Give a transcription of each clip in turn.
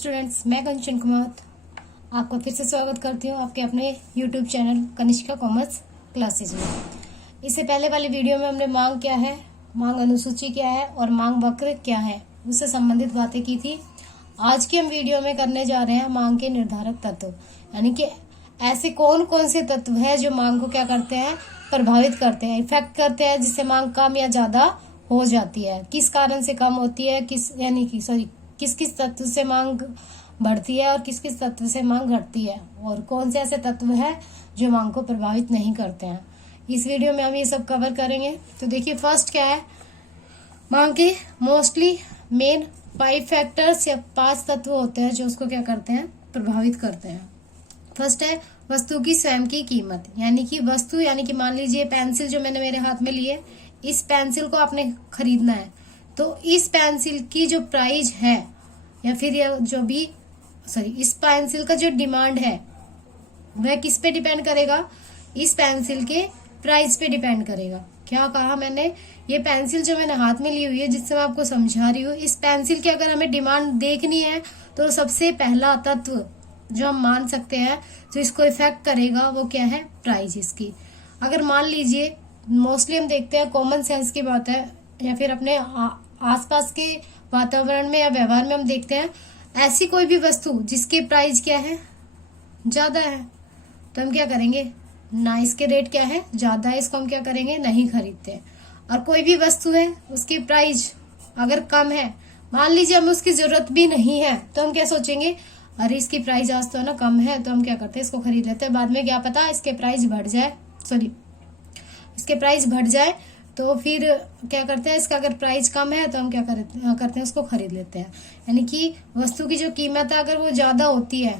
Students, मैं कंचन कुमार आपका फिर से स्वागत करती हूँ आपके अपने YouTube channel Kanishka commerce classes में। इससे पहले वाली वीडियो में हमने मांग क्या है, मांग अनुसूची क्या है और मांग वक्र क्या है उससे संबंधित बातें की थी। आज की हम वीडियो में करने जा रहे हैं मांग के निर्धारक तत्व, यानी कि ऐसे कौन कौन से तत्व है जो मांग को क्या करते हैं, प्रभावित करते हैं, इफेक्ट करते हैं, जिससे मांग कम या ज्यादा हो जाती है, किस कारण से कम होती है, किस किस तत्व से मांग बढ़ती है और किस किस तत्व से मांग घटती है, और कौन से ऐसे तत्व है जो मांग को प्रभावित नहीं करते हैं। इस वीडियो में हम ये सब कवर करेंगे। तो देखिए, फर्स्ट क्या है, मांग के मोस्टली मेन 5 फैक्टर्स या 5 तत्व होते हैं जो उसको क्या करते हैं, प्रभावित करते हैं। फर्स्ट है वस्तु की स्वयं की कीमत, यानी कि वस्तु, यानी कि मान लीजिए पेंसिल जो मैंने मेरे हाथ में ली है, इस पेंसिल को आपने खरीदना है, तो इस पेंसिल की जो प्राइस है या फिर इस पेंसिल का जो डिमांड है वह किस पे डिपेंड करेगा, इस पेंसिल के प्राइस पे डिपेंड करेगा। क्या कहा मैंने, ये पेंसिल जो मैंने हाथ में ली हुई है, जिससे मैं आपको समझा रही हूँ, इस पेंसिल की अगर हमें डिमांड देखनी है तो सबसे पहला तत्व जो हम मान सकते हैं जो इसको इफेक्ट करेगा वो क्या है, प्राइस इसकी। अगर मान लीजिए, मोस्टली हम देखते हैं, कॉमन सेंस की बात है या फिर अपने आसपास के वातावरण में या व्यवहार में हम देखते हैं, ऐसी कोई भी वस्तु जिसकी प्राइस क्या है, ज्यादा है, तो हम क्या करेंगे, ना इसके रेट क्या है, ज्यादा है, इसको हम क्या करेंगे, नहीं खरीदते। और कोई भी वस्तु है उसकी प्राइस अगर कम है, मान लीजिए हमें उसकी जरूरत भी नहीं है, तो हम क्या सोचेंगे, अरे इसकी प्राइस आज तो ना कम है, तो हम क्या करते हैं, इसको खरीद लेते हैं। बाद में क्या पता इसके प्राइस बढ़ जाए, तो फिर क्या करते हैं, इसका अगर प्राइस कम है तो हम क्या करते हैं, उसको खरीद लेते हैं। यानी कि वस्तु की जो कीमत है अगर वो ज्यादा होती है,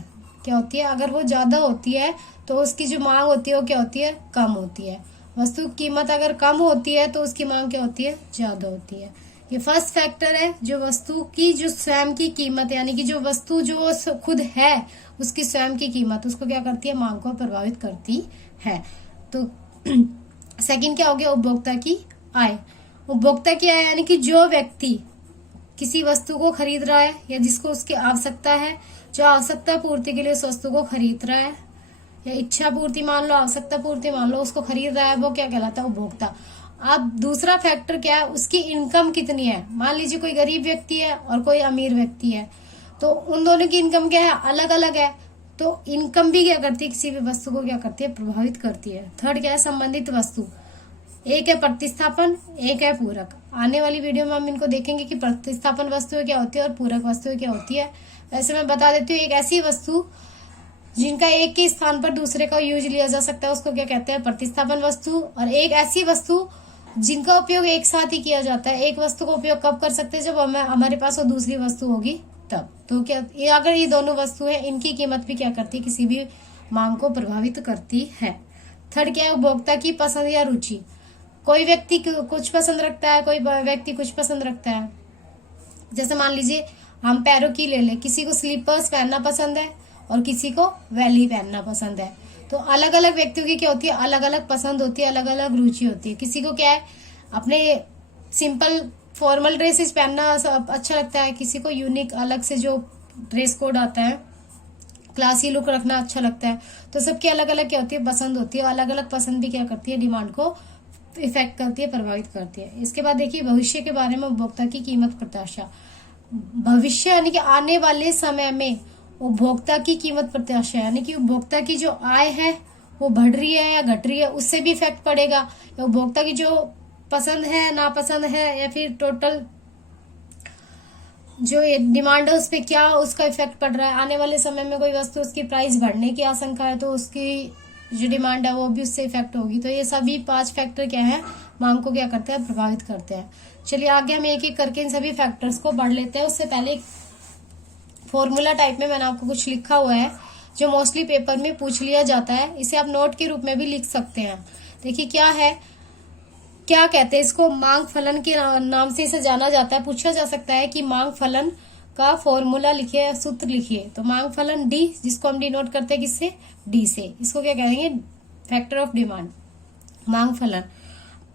क्या होती है, अगर वो ज्यादा होती है तो उसकी जो मांग होती है वो क्या होती है, कम होती है। वस्तु की कीमत अगर कम होती है तो उसकी मांग क्या होती है, ज्यादा होती है। ये फर्स्ट फैक्टर है, जो वस्तु की जो स्वयं की कीमत, यानी कि जो वस्तु जो खुद है उसकी स्वयं की कीमत, उसको क्या करती है, मांग को प्रभावित करती है। तो सेकंड क्या हो गया, उपभोक्ता की आय। उपभोक्ता की आय यानी कि जो व्यक्ति किसी वस्तु को खरीद रहा है या जिसको उसकी आवश्यकता है, जो आवश्यकता पूर्ति के लिए उस वस्तु को खरीद रहा है, या इच्छा पूर्ति मान लो, आवश्यकता पूर्ति मान लो, उसको खरीद रहा है, वो क्या कहलाता है, उपभोक्ता। अब दूसरा फैक्टर क्या है, उसकी इनकम कितनी है। मान लीजिए कोई गरीब व्यक्ति है और कोई अमीर व्यक्ति है, तो उन दोनों की इनकम क्या है, अलग अलग है। तो इनकम भी क्या करती है, किसी भी वस्तु को क्या करती है, प्रभावित करती है। थर्ड क्या है, संबंधित वस्तु। एक है प्रतिस्थापन, एक है पूरक। आने वाली वीडियो में हम इनको देखेंगे कि प्रतिस्थापन वस्तुएं क्या होती है और पूरक वस्तुएं क्या होती है। वैसे मैं बता देती हूँ, एक ऐसी वस्तु जिनका एक के स्थान पर दूसरे का यूज लिया जा सकता है उसको क्या कहते हैं, प्रतिस्थापन वस्तु। और एक ऐसी वस्तु जिनका उपयोग एक साथ ही किया जाता है। एक वस्तु का उपयोग कब कर सकते हैं, जब हमारे पास वो दूसरी वस्तु होगी तब। तो क्या ये, अगर ये दोनों वस्तु है, इनकी कीमत भी क्या करती है, किसी भी मांग को प्रभावित करती है। थर्ड क्या है, उपभोक्ता की पसंद या रुचि। कोई व्यक्ति कुछ पसंद रखता है, कोई व्यक्ति कुछ पसंद रखता है। जैसे मान लीजिए हम पैरों की ले लें, किसी को स्लीपर्स पहनना पसंद है और किसी को वैली पहनना पसंद है। तो अलग अलग व्यक्तियों की क्या होती है, अलग अलग पसंद होती है, अलग अलग रुचि होती है। किसी को क्या है, अपने सिंपल फॉर्मल ड्रेसेस पहनना अच्छा लगता है, किसी को यूनिक अलग से जो ड्रेस कोड आता है, क्लासी लुक रखना अच्छा लगता है। तो सबकी अलग अलग क्या होती है, पसंद होती है, और अलग अलग पसंद भी क्या करती है, डिमांड को इफेक्ट करती है, प्रभावित करती है। इसके बाद देखिए, भविष्य के बारे में उपभोक्ता की कीमत प्रत्याशा। भविष्य यानी कि आने वाले समय में उपभोक्ता की कीमत प्रत्याशा, यानी कि उपभोक्ता की जो आय है वो बढ़ रही है या घट रही है, उससे भी इफेक्ट पड़ेगा। या उपभोक्ता की जो पसंद है, नापसंद है, या फिर टोटल जो डिमांड है उस पर क्या उसका इफेक्ट पड़ रहा है। आने वाले समय में कोई वस्तु उसकी प्राइस बढ़ने की आशंका है तो उसकी जो डिमांड है वो भी उससे इफेक्ट होगी। तो ये सभी 5 फैक्टर क्या है, मांग को क्या करते हैं, प्रभावित करते हैं। चलिए आगे हम एक एक करके इन सभी फैक्टर्स को पढ़ लेते हैं। उससे पहले फॉर्मूला टाइप में मैंने आपको कुछ लिखा हुआ है जो मोस्टली पेपर में पूछ लिया जाता है। इसे आप नोट के रूप में भी लिख सकते हैं। देखिए क्या है, क्या कहते हैं इसको, मांग फलन के नाम से इसे जाना जाता है। पूछा जा सकता है कि मांग फलन का फॉर्मूला लिखिए, सूत्र लिखिए। तो मांग फलन डी, जिसको हम डिनोट करते हैं किससे, डी से, इसको क्या कहेंगे, फैक्टर ऑफ डिमांड, मांग फलन।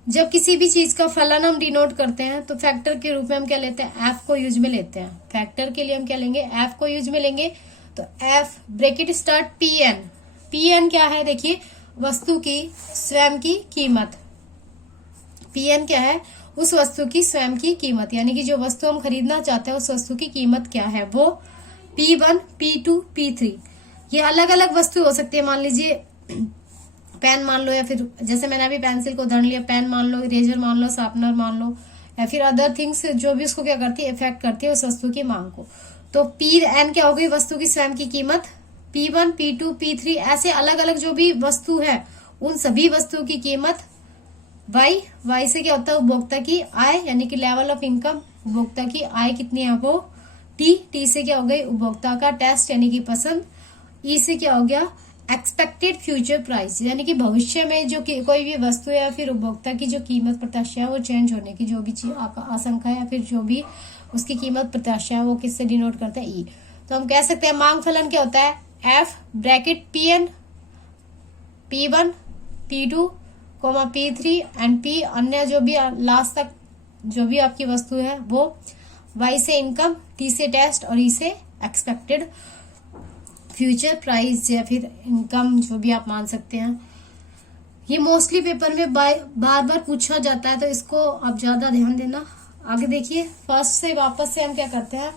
जब किसी भी चीज का फलन हम डिनोट करते हैं तो फैक्टर के रूप में हम क्या लेते हैं, एफ को यूज में लेते हैं। फैक्टर के लिए हम क्या लेंगे, एफ को यूज में लेंगे। तो F bracket start P N. P N क्या है, देखिए वस्तु की स्वयं की कीमत। पी एन क्या है, उस वस्तु की स्वयं की कीमत, यानी कि जो वस्तु हम खरीदना चाहते हैं उस वस्तु की कीमत क्या है, वो P1, P2, P3। ये अलग अलग वस्तु हो सकती है। मान लीजिए पेन मान लो, या फिर जैसे मैंने अभी पेंसिल को उदाहरण लिया, पेन मान लो, इरेजर मान लो, शार्पनर मान लो, या फिर अदर थिंग्स जो भी उसको क्या करती है, इफेक्ट करती है उस वस्तु की मांग को। तो पी एन क्या हो गई, वस्तु की स्वयं की कीमत। P1, P2, P3 ऐसे अलग अलग जो भी वस्तु है उन सभी वस्तुओं की कीमत। वाई, वाई से क्या होता है, उपभोक्ता की आय, यानी कि लेवल ऑफ इनकम, उपभोक्ता की आय कितनी है वो। टी, टी से क्या हो गई, उपभोक्ता का टेस्ट यानी कि पसंद। ई से क्या हो गया, एक्सपेक्टेड फ्यूचर प्राइस, यानी कि भविष्य में जो कोई भी वस्तु या फिर उपभोक्ता की जो कीमत प्रत्याशा है वो चेंज होने की जो भी चीज आशंका है या फिर जो भी उसकी कीमत प्रत्याशा है वो किससे डिनोट करता है, ई। तो हम कह सकते हैं मांग फलन क्या होता है, F bracket P N, P1, P2, P3 and P अन्य जो भी लास्ट तक जो भी आपकी वस्तु है वो। Y से इनकम, T से टेस्ट और E से एक्सपेक्टेड फ्यूचर प्राइस या फिर इनकम जो भी आप मान सकते हैं। ये मोस्टली पेपर में बार बार पूछा जाता है तो इसको आप ज्यादा ध्यान देना। आगे देखिए, फर्स्ट से वापस से हम क्या करते हैं,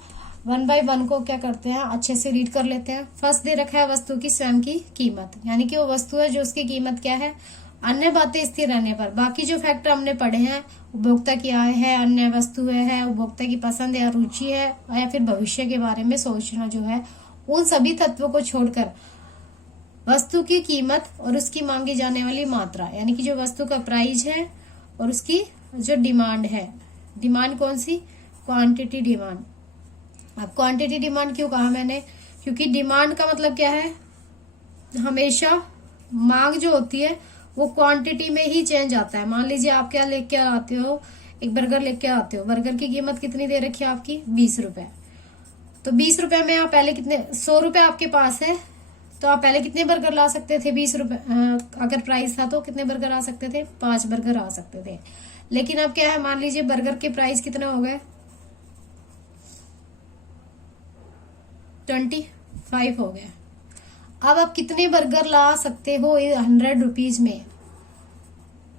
1 बाय 1 को क्या करते हैं, अच्छे से रीड कर लेते हैं। फर्स्ट दे रखा है वस्तु की स्वयं की कीमत, यानी कि वो वस्तु है जो उसकी कीमत क्या है, अन्य बातें स्थिर रहने पर। बाकी जो फैक्टर हमने पढ़े हैं, उपभोक्ता की आय है, अन्य वस्तु है, उपभोक्ता की पसंद या रुचि है, या फिर भविष्य के बारे में सोचना जो है, उन सभी तत्वों को छोड़कर वस्तु की कीमत और उसकी मांगी जाने वाली मात्रा, यानी कि जो वस्तु का प्राइस है और उसकी जो डिमांड है। डिमांड कौन सी, क्वांटिटी डिमांड। अब क्वांटिटी डिमांड क्यों कहा मैंने, क्योंकि डिमांड का मतलब क्या है, हमेशा मांग जो होती है वो क्वांटिटी में ही चेंज आता है। मान लीजिए आप क्या लेके आते हो, एक बर्गर लेके आते हो, बर्गर की कीमत कितनी दे रखी है आपकी, 20 रुपए। तो 20 रुपए में आप पहले कितने, 100 रुपए आपके पास है तो आप पहले कितने बर्गर ला सकते थे, 20 रुपए अगर प्राइस था तो कितने बर्गर आ सकते थे, 5 बर्गर आ सकते थे। लेकिन अब क्या है, मान लीजिए बर्गर के प्राइस कितना हो गए, 25 हो गए। अब आप कितने बर्गर ला सकते हो 100 रुपीज में।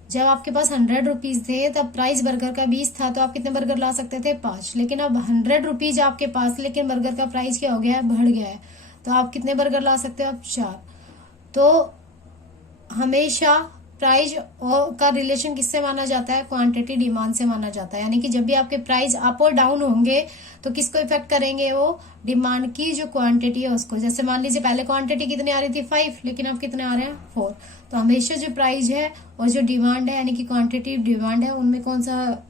जब आपके पास 100 रुपीज थे तब प्राइस बर्गर का 20 था तो आप कितने बर्गर ला सकते थे, 5। लेकिन अब 100 रुपीज आपके पास, लेकिन बर्गर का प्राइस क्या हो गया है, बढ़ गया है, तो आप कितने बर्गर ला सकते हो, आप 4। तो हमेशा प्राइस का रिलेशन किससे माना जाता है, क्वांटिटी डिमांड से माना जाता है। यानी कि जब भी आपके प्राइस अप और डाउन होंगे तो किसको इफेक्ट करेंगे, वो डिमांड की जो क्वांटिटी है उसको। जैसे मान लीजिए पहले क्वांटिटी कितनी आ रही थी, 5, लेकिन अब कितने आ रहे हैं, 4। तो हमेशा जो प्राइस है और जो डिमांड है यानी कि क्वांटिटी डिमांड है, उनमें कौन सा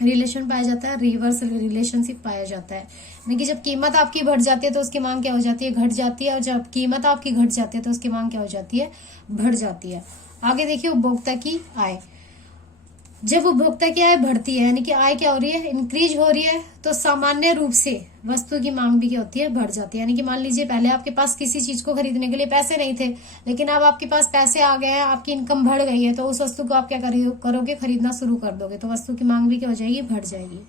रिलेशन पाया जाता है, रिवर्स रिलेशनशिप पाया जाता है। यानी कि जब कीमत आपकी बढ़ जाती है तो उसकी मांग क्या हो जाती है, घट जाती है, और जब कीमत आपकी घट जाती है तो उसकी मांग क्या हो जाती है, बढ़ जाती है। आगे देखिए, उपभोक्ता की आय। जब उपभोक्ता की आय बढ़ती है यानी कि आय क्या हो रही है, इंक्रीज हो रही है, तो सामान्य रूप से वस्तु की मांग भी क्या होती है, बढ़ जाती है। यानी कि मान लीजिए पहले आपके पास किसी चीज को खरीदने के लिए पैसे नहीं थे, लेकिन अब आपके पास पैसे आ गए हैं, आपकी इनकम बढ़ गई है, तो उस वस्तु को आप क्या करोगे, खरीदना शुरू कर दोगे, तो वस्तु की मांग भी क्या हो जाएगी, बढ़ जाएगी।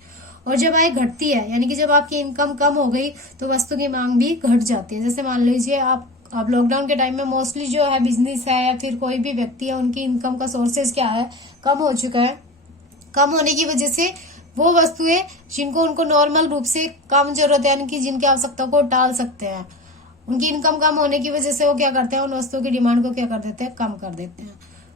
और जब आय घटती है यानी कि जब आपकी इनकम कम हो गई तो वस्तु की मांग भी घट जाती है। जैसे मान लीजिए आप लॉकडाउन के टाइम में मोस्टली जो है बिजनेस है या फिर कोई भी व्यक्ति है, उनकी इनकम का सोर्सेज क्या है, कम हो चुका है। कम होने की वजह से वो वस्तुएं जिनको उनको नॉर्मल रूप से कम जरूरत है, यानी कि जिनकी आवश्यकता को टाल सकते हैं, उनकी इनकम कम होने की वजह से वो क्या करते हैं, उन वस्तुओं की डिमांड को क्या कर देते हैं, कम कर देते हैं।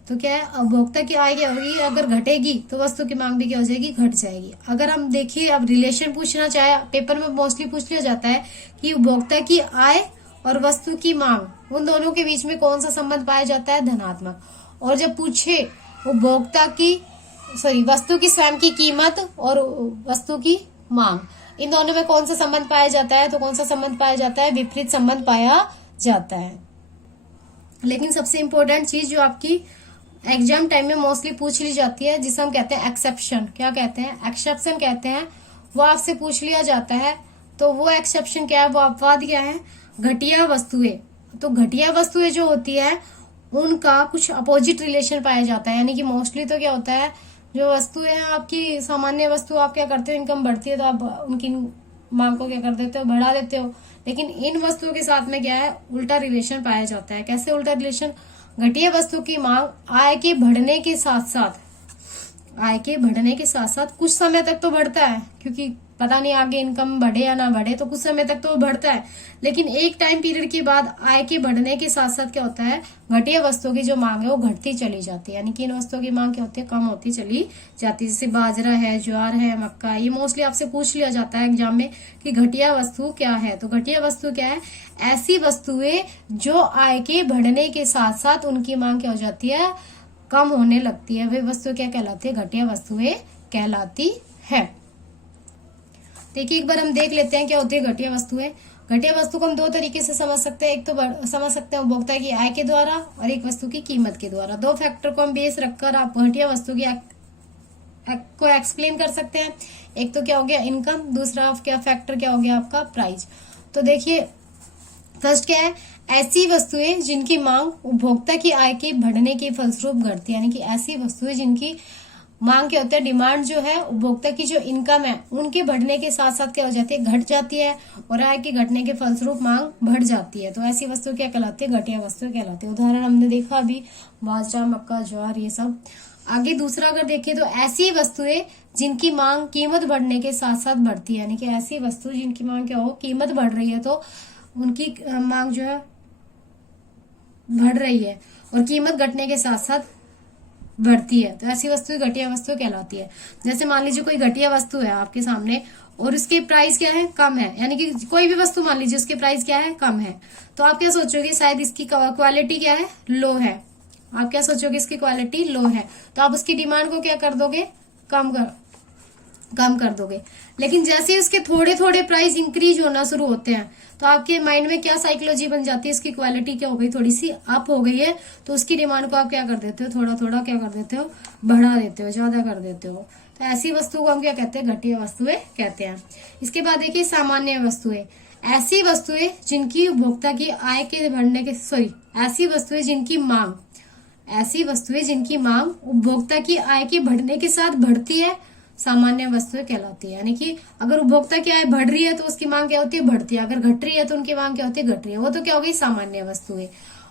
तो क्या है, उपभोक्ता की आय क्या होगी, अगर घटेगी तो वस्तु की मांग भी क्या हो जाएगी, घट जाएगी। अगर हम देखिए, अब रिलेशन पूछना चाहे, पेपर में मोस्टली पूछ लिया जाता है कि उपभोक्ता की आय और वस्तु की मांग, उन दोनों के बीच में कौन सा संबंध पाया जाता है, धनात्मक। और जब पूछे वस्तु की स्वयं की कीमत और वस्तु की मांग, इन दोनों में कौन सा संबंध पाया जाता है, तो कौन सा संबंध पाया जाता है, विपरीत संबंध पाया जाता है। लेकिन सबसे इंपॉर्टेंट चीज जो आपकी एग्जाम टाइम में मोस्टली पूछ ली जाती है, जिसे हम कहते हैं एक्सेप्शन, क्या कहते हैं, एक्सेप्शन कहते हैं, वो आपसे पूछ लिया जाता है। तो वो एक्सेप्शन क्या है, वो अपवाद क्या है, घटिया वस्तुएं। तो घटिया वस्तुएं जो होती है उनका कुछ अपोजिट रिलेशन पाया जाता है। यानी कि मोस्टली तो क्या होता है, जो वस्तु है आपकी सामान्य वस्तु, आप क्या करते हो, इनकम बढ़ती है तो आप उनकी मांग को क्या कर देते हो, बढ़ा देते हो। लेकिन इन वस्तुओं के साथ में क्या है, उल्टा रिलेशन पाया जाता है। कैसे उल्टा रिलेशन? घटिया वस्तु की मांग आय के बढ़ने के साथ साथ कुछ समय तक तो बढ़ता है, क्योंकि पता नहीं आगे इनकम बढ़े या ना बढ़े, तो कुछ समय तक तो बढ़ता है। लेकिन एक टाइम पीरियड के बाद आय के बढ़ने के साथ साथ क्या होता है, घटिया वस्तुओं की जो मांग है वो घटती चली जाती है। यानी कि इन वस्तुओं की मांग क्या होती है, कम होती चली जाती है। जैसे बाजरा है, ज्वार है, मक्का, ये मोस्टली आपसे पूछ लिया जाता है एग्जाम में कि घटिया वस्तु क्या है। तो घटिया वस्तु क्या है, ऐसी वस्तुएं जो आय के बढ़ने के साथ साथ उनकी मांग क्या हो जाती है, कम होने लगती है। वे वस्तु क्या कहलाती है, घटिया वस्तुएं कहलाती है। देखिए एक बार हम देख लेते हैं क्या होती है घटिया वस्तुएं। घटिया वस्तु को हम दो तरीके से समझ सकते हैं। एक तो समझ सकते हैं उपभोक्ता की आय के द्वारा, और एक वस्तु की कीमत के द्वारा। दो फैक्टर को हम बेस रखकर आप घटिया वस्तु की को एक्सप्लेन कर सकते हैं। एक तो क्या हो गया इनकम, दूसरा क्या फैक्टर क्या हो गया आपका प्राइस। तो देखिए फर्स्ट क्या है, ऐसी वस्तुएं जिनकी मांग उपभोक्ता की आय के बढ़ने के फलस्वरूप घटती है। यानी कि ऐसी वस्तुएं जिनकी मांग क्या होता है, डिमांड जो है, उपभोक्ता की जो इनकम है उनके बढ़ने के साथ साथ क्या हो जाती है, घट जाती है, और आय के घटने के फलस्वरूप मांग बढ़ जाती है। तो ऐसी वस्तु क्या कहलाती है, घटिया वस्तु कहलाती है। उदाहरण हमने देखा अभी, बाजरा, मक्का, ज्वार, ये सब। आगे दूसरा अगर देखें तो ऐसी वस्तुएं जिनकी मांग कीमत बढ़ने के साथ साथ बढ़ती है। यानी कि ऐसी वस्तु जिनकी मांग क्या हो, कीमत बढ़ रही है, तो उनकी मांग जो है बढ़ रही है, और कीमत घटने के साथ साथ बढ़ती है। तो ऐसी वस्तु घटिया वस्तु कहलाती है। जैसे मान लीजिए कोई घटिया वस्तु है आपके सामने और उसके प्राइस क्या है, कम है। यानी कि कोई भी वस्तु मान लीजिए उसके प्राइस क्या है, कम है, तो आप क्या सोचोगे, शायद इसकी क्वालिटी क्या है, लो है। आप क्या सोचोगे, इसकी क्वालिटी लो है, तो आप उसकी डिमांड को क्या कर दोगे, कम कर दोगे। लेकिन जैसे ही उसके थोड़े थोड़े प्राइस इंक्रीज होना शुरू होते हैं, तो आपके माइंड में क्या साइकोलॉजी बन जाती है, इसकी क्वालिटी क्या हो गई, थोड़ी सी अप हो गई है, तो उसकी डिमांड को आप क्या कर देते हो, थोड़ा थोड़ा क्या कर देते हो, बढ़ा देते हो, ज्यादा कर देते हो। तो ऐसी वस्तु को हम क्या कहते हैं, घटिया वस्तुएं कहते हैं। इसके बाद देखिए सामान्य वस्तुएं। ऐसी वस्तुएं जिनकी उपभोक्ता की आय के बढ़ने के ऐसी वस्तुएं जिनकी मांग उपभोक्ता की आय के बढ़ने के साथ बढ़ती है, सामान्य वस्तुएं कहलाती है। यानी कि अगर उपभोक्ता की आय बढ़ रही है तो उसकी मांग क्या होती है, बढ़ती है। अगर घट रही है तो उनकी मांग क्या होती है, घट रही है। वो तो क्या हो गई, सामान्य वस्तुएं।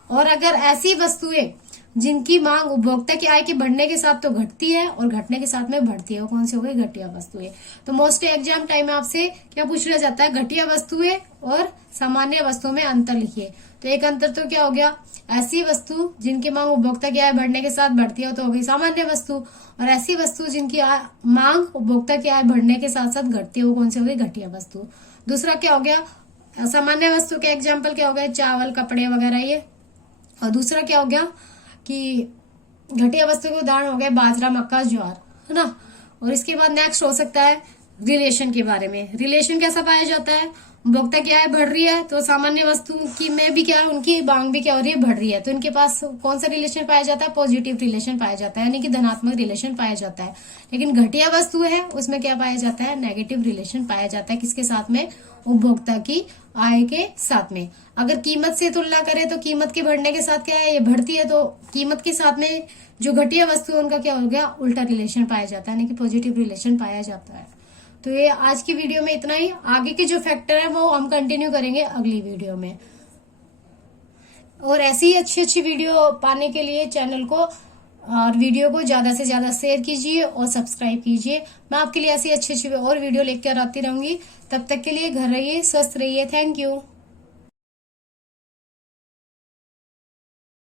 और अगर ऐसी वस्तुएं जिनकी मांग उपभोक्ता की आय के बढ़ने के साथ तो घटती है और घटने के साथ में बढ़ती है, वो कौन सी हो गई, घटिया वस्तुएं। तो मोस्टली एग्जाम टाइम में आपसे क्या पूछ लिया जाता है, घटिया वस्तुएं और सामान्य वस्तुओं में अंतर लिखिए। तो एक अंतर तो क्या हो गया, ऐसी वस्तु जिनकी मांग उपभोक्ता की आय बढ़ने के साथ बढ़ती है तो हो गई सामान्य वस्तु, और ऐसी वस्तु जिनकी मांग उपभोक्ता की आय बढ़ने के साथ साथ घटती है, वो कौन सी हो गई, घटिया वस्तु। दूसरा क्या हो गया, सामान्य वस्तु के एग्जाम्पल क्या हो गए, चावल, कपड़े वगैरह ये। और दूसरा क्या हो गया कि घटिया वस्तु के उदाहरण हो गए बाजरा, मक्का, ज्वार, है ना। और इसके बाद नेक्स्ट हो सकता है रिलेशन के बारे में। रिलेशन कैसा पाया जाता है, उपभोक्ता की आय बढ़ रही है तो सामान्य वस्तु की में भी क्या, उनकी मांग भी क्या हो रही है, बढ़ रही है, तो इनके पास कौन सा रिलेशन पाया जाता है, पॉजिटिव रिलेशन पाया जाता है, यानी कि धनात्मक रिलेशन पाया जाता है। लेकिन घटिया वस्तु है उसमें क्या पाया जाता है, नेगेटिव रिलेशन पाया जाता है। किसके साथ में, उपभोक्ता की आय के साथ में। अगर कीमत से तुलना करें तो कीमत के बढ़ने के साथ क्या है, ये बढ़ती है, तो कीमत के साथ में जो घटिया वस्तु है उनका क्या हो गया, उल्टा रिलेशन पाया जाता है, यानी कि पॉजिटिव रिलेशन पाया जाता है। तो ये आज की वीडियो में इतना ही। आगे के जो फैक्टर है वो हम कंटिन्यू करेंगे अगली वीडियो में। और ऐसी ही अच्छी अच्छी वीडियो पाने के लिए चैनल को और वीडियो को ज्यादा से ज्यादा शेयर कीजिए और सब्सक्राइब कीजिए। मैं आपके लिए ऐसी अच्छी अच्छी और वीडियो लेकर आती रहूंगी। तब तक के लिए घर रहिए, स्वस्थ रहिए। Thank you.